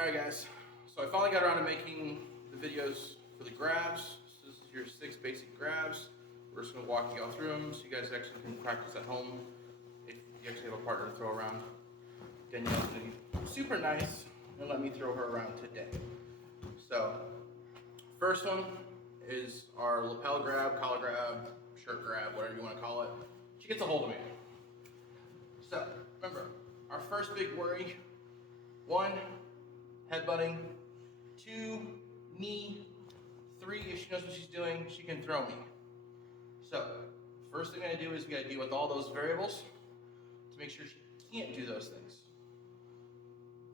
Alright guys, so I finally got around to making the videos for the grabs. So this is your 6 basic grabs. We're just going to walk you all through them so you guys actually can practice at home if you actually have a partner to throw around. Danielle's going to be super nice and let me throw her around today. So, first one is our lapel grab, collar grab, shirt grab, whatever you want to call it. She gets a hold of me. So, remember, our first big worry, 1, headbutting, 2, knee, 3, if she knows what she's doing, she can throw me. So, first thing I gotta do is we gotta deal with all those variables to make sure she can't do those things.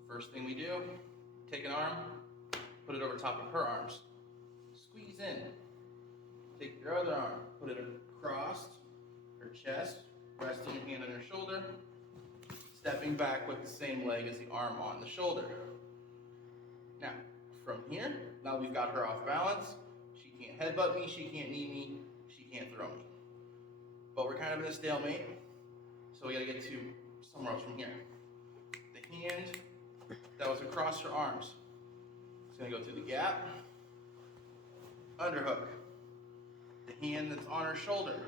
First thing we do, take an arm, put it over top of her arms, squeeze in, take your other arm, put it across her chest, resting your hand on her shoulder, stepping back with the same leg as the arm on the shoulder. Now, from here, now we've got her off balance. She can't headbutt me, she can't knee me, she can't throw me. But we're kind of in a stalemate, so we gotta get to somewhere else from here. The hand that was across her arms is gonna go through the gap, underhook. The hand that's on her shoulder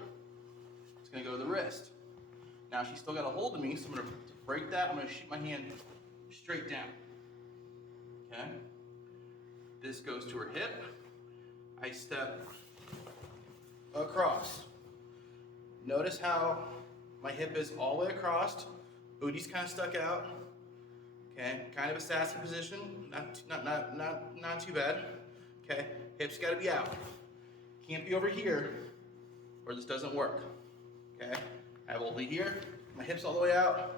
is gonna go to the wrist. Now she's still got a hold of me, so I'm gonna break that. I'm gonna shoot my hand straight down. Okay? This goes to her hip. I step across. Notice how my hip is all the way across. Booty's kind of stuck out. Okay? Kind of a sassy position. Not too bad. Okay? Hips gotta be out. Can't be over here, or this doesn't work. Okay? I have only here. My hips all the way out.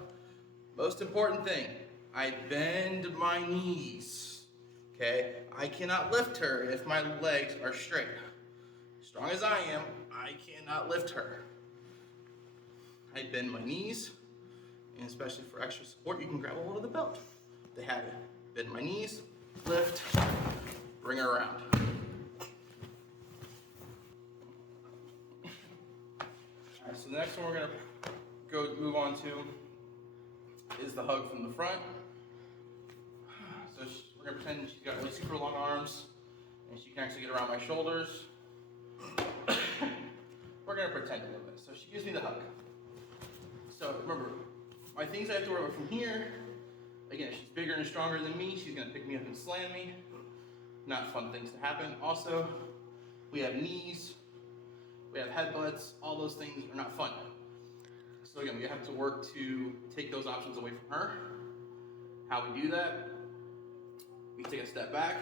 Most important thing, I bend my knees, okay? I cannot lift her if my legs are straight. Strong as I am, I cannot lift her. I bend my knees, and especially for extra support, you can grab a hold of the belt. They have it. Bend my knees, lift, bring her around. All right, so the next one we're gonna move on to is the hug from the front. So we're gonna pretend she's got really super long arms and she can actually get around my shoulders. We're gonna pretend a little bit. So she gives me the hug. So remember, my things I have to worry about from here, again, if she's bigger and stronger than me, she's gonna pick me up and slam me. Not fun things to happen. Also, we have knees, we have headbutts, all those things are not fun. So again, we have to work to take those options away from her. How we do that, we take a step back.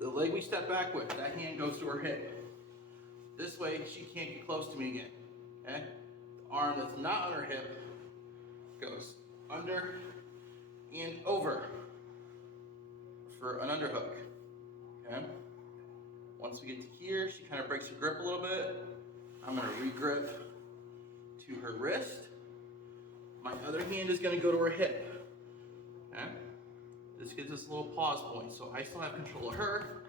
The leg we step back with, that hand goes to her hip. This way, she can't get close to me again, okay? The arm that's not on her hip goes under and over for an underhook, okay? Once we get to here, she kind of breaks her grip a little bit. I'm gonna re-grip to her wrist. My other hand is gonna go to her hip, okay? This gives us a little pause point, so I still have control of her,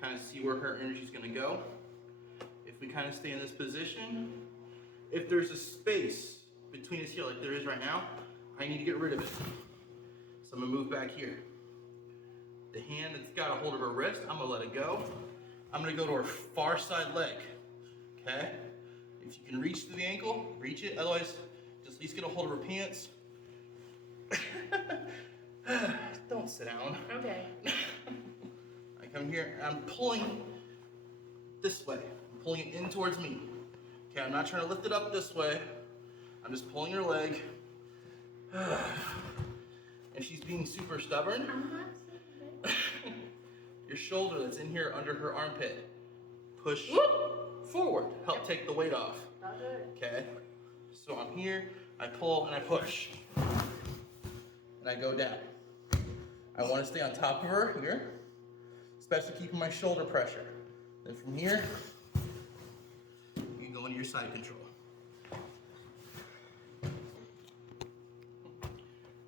kind of see where her energy's gonna go. If we kind of stay in this position, if there's a space between us here, like there is right now, I need to get rid of it. So I'm gonna move back here. The hand that's got a hold of her wrist, I'm gonna let it go. I'm gonna go to her far side leg, okay? If you can reach to the ankle, reach it. Otherwise, just at least get a hold of her pants. Don't sit down. Okay. I come here and I'm pulling this way. I'm pulling it in towards me. Okay, I'm not trying to lift it up this way. I'm just pulling her leg. And she's being super stubborn. Your shoulder that's in here under her armpit. Push forward. Help take the weight off. Okay? So I'm here, I pull and I push. And I go down. I want to stay on top of her here, especially keeping my shoulder pressure. Then from here, you can go into your side control.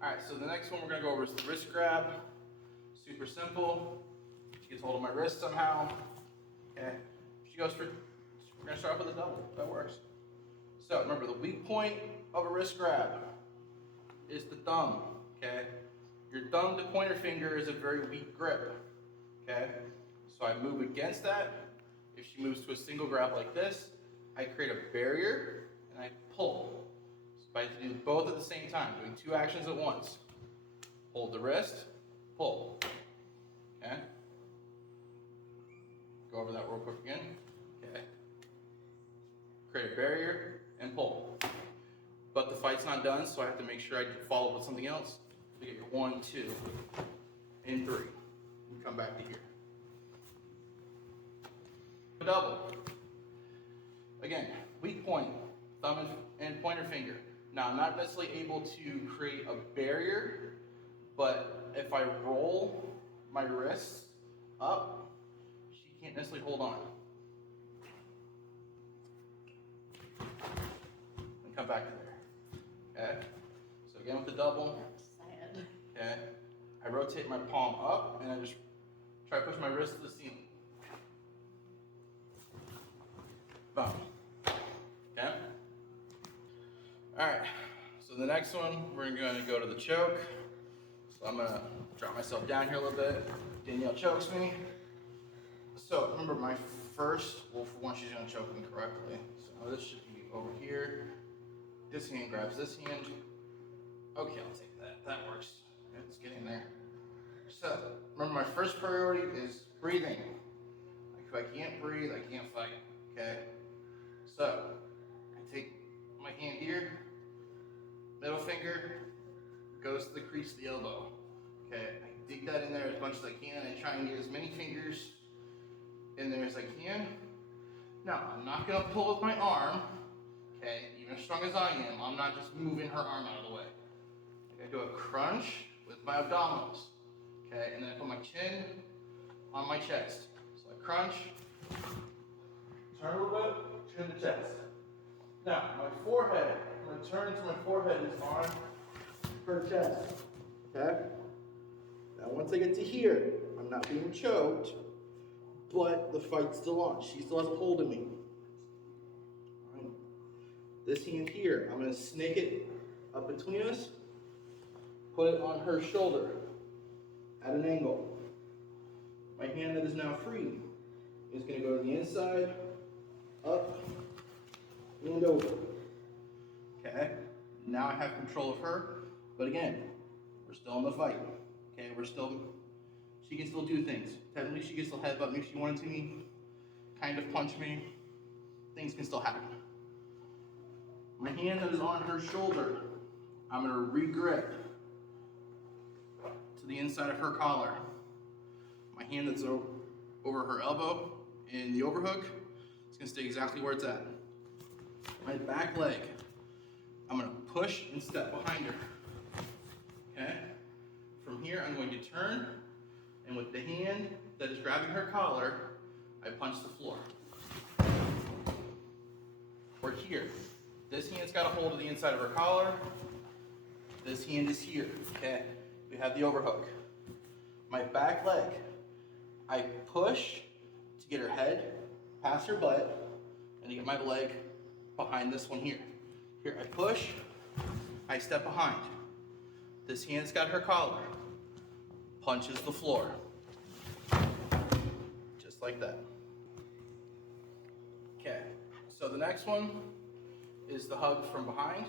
Alright, so the next one we're going to go over is the wrist grab. Super simple. She gets hold of my wrist somehow. Okay? She goes for, we're going to start off with a double. That works. So remember, the weak point of a wrist grab is the thumb. Okay? Your thumb to pointer finger is a very weak grip, okay? So I move against that. If she moves to a single grab like this, I create a barrier and I pull. So I have to do both at the same time, doing two actions at once. Hold the wrist, pull, okay? Go over that real quick again, okay? Create a barrier and pull. But the fight's not done, so I have to make sure I follow up with something else. So you get your 1, 2, and 3. And come back to here. Double. Again, weak point, thumb and pointer finger. Now, I'm not necessarily able to create a barrier, but if I roll my wrists up, she can't necessarily hold on. And come back to there. Okay? So again with the double. Okay? I rotate my palm up and I just try to push my wrist to the ceiling. Boom. Okay? Alright, so the next one, we're going to go to the choke. So I'm going to drop myself down here a little bit. Danielle chokes me. So remember my first, well, for one, she's going to choke me correctly. So this should be over here. This hand grabs this hand. Okay, I'll take that. That works. Let's get in there. So remember my first priority is breathing. If I can't breathe, I can't fight. Okay? So I take my hand here, middle finger goes to the crease of the elbow. Okay, I dig that in there as much as I can. I try and get as many fingers in there as I can. Now, I'm not gonna pull with my arm, okay, even as strong as I am, I'm not just moving her arm out of the way. I do a crunch with my abdominals, okay, and then I put my chin on my chest. So I crunch, turn a little bit, chin to chest. Now, my forehead, I'm gonna turn to my forehead is on her chest, okay? Now, once I get to here, I'm not being choked, but the fight's still on. She still has a hold of me. All right. This hand here, I'm gonna snake it up between us, put it on her shoulder at an angle. My hand that is now free is gonna go to the inside, up, and over. Okay, now I have control of her, but again, we're still in the fight. Okay, she can still do things. Technically, she can still headbutt me if she wanted to me, kind of punch me. Things can still happen. My hand that is on her shoulder, I'm gonna re-grip to the inside of her collar. My hand that's over her elbow in the overhook, it's gonna stay exactly where it's at. My back leg, I'm gonna push and step behind her. Okay? From here, I'm going to turn, and with the hand that is grabbing her collar, I punch the floor. Or here. This hand's got a hold of the inside of her collar. This hand is here. Okay? We have the overhook. My back leg, I push to get her head past her butt, and to get my leg behind this one here. Here, I push, I step behind. This hand's got her collar, punches the floor. Just like that. Okay, so the next one is the hug from behind.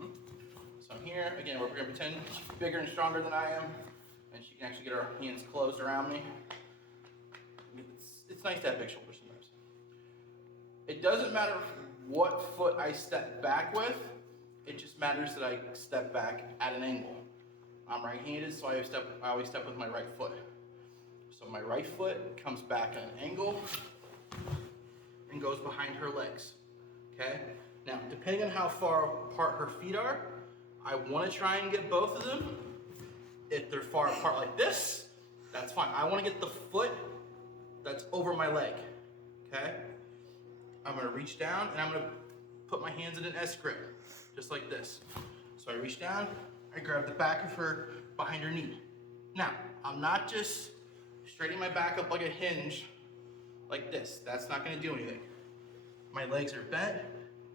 So I'm here, again, we're gonna pretend she's bigger and stronger than I am, and she can actually get her hands closed around me. It's nice to have big shoulders sometimes. It doesn't matter what foot I step back with, it just matters that I step back at an angle. I'm right-handed, so I always step with my right foot. So my right foot comes back at an angle and goes behind her legs, okay? Now, depending on how far apart her feet are, I wanna try and get both of them. If they're far apart like this, that's fine. I wanna get the foot that's over my leg, okay? I'm gonna reach down and I'm gonna put my hands in an S grip, just like this. So I reach down, I grab the back of her behind her knee. Now, I'm not just straightening my back up like a hinge like this. That's not gonna do anything. My legs are bent,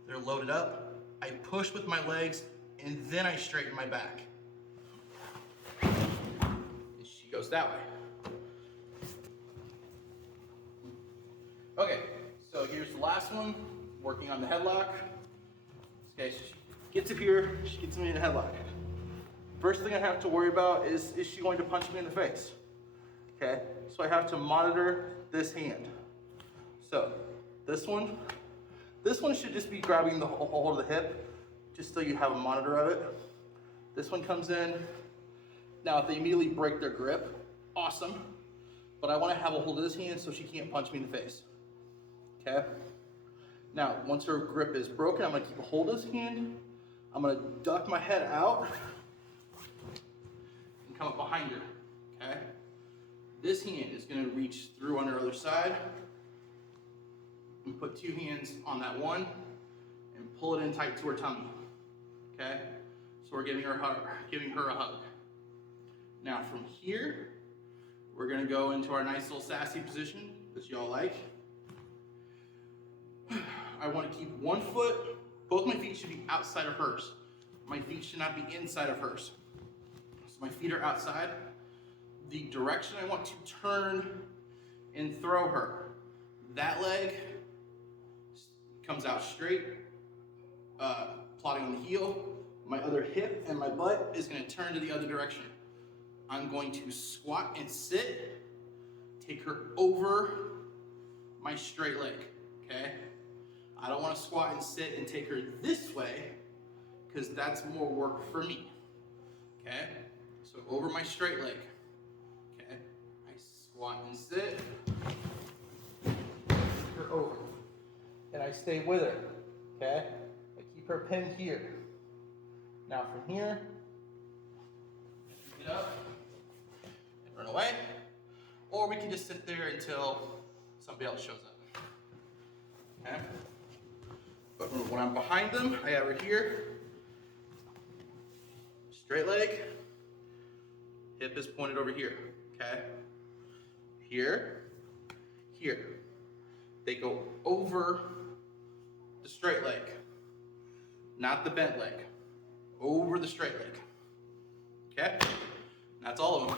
they're loaded up. I push with my legs and then I straighten my back. goes that way. Okay, so here's the last one, working on the headlock. Okay, so she gets up here, she gets me in a headlock. First thing I have to worry about is she going to punch me in the face? Okay, so I have to monitor this hand. So this one should just be grabbing the hold of the hip, just so you have a monitor of it. This one comes in. Now if they immediately break their grip, awesome. But I want to have a hold of this hand so she can't punch me in the face. Okay? Now, once her grip is broken, I'm going to keep a hold of this hand. I'm going to duck my head out and come up behind her. Okay? This hand is going to reach through on her other side and put two hands on that one and pull it in tight to her tummy. Okay? So we're giving her a hug. Now from here, we're gonna go into our nice little sassy position that y'all like. I want to keep one foot, both my feet should be outside of hers. My feet should not be inside of hers. So my feet are outside. The direction I want to turn and throw her, that leg comes out straight, plotting on the heel. My other hip and my butt is going to turn to the other direction. I'm going to squat and sit, take her over my straight leg, okay? I don't want to squat and sit and take her this way because that's more work for me, okay? So over my straight leg, okay? I squat and sit, take her over, and I stay with her, okay? I keep her pinned here. Now from here, get up and run away, or we can just sit there until somebody else shows up. Okay? But when I'm behind them, I have her here, straight leg, hip is pointed over here. Okay? Here, here. They go over the straight leg, not the bent leg. Over the straight leg. Okay? That's all of them.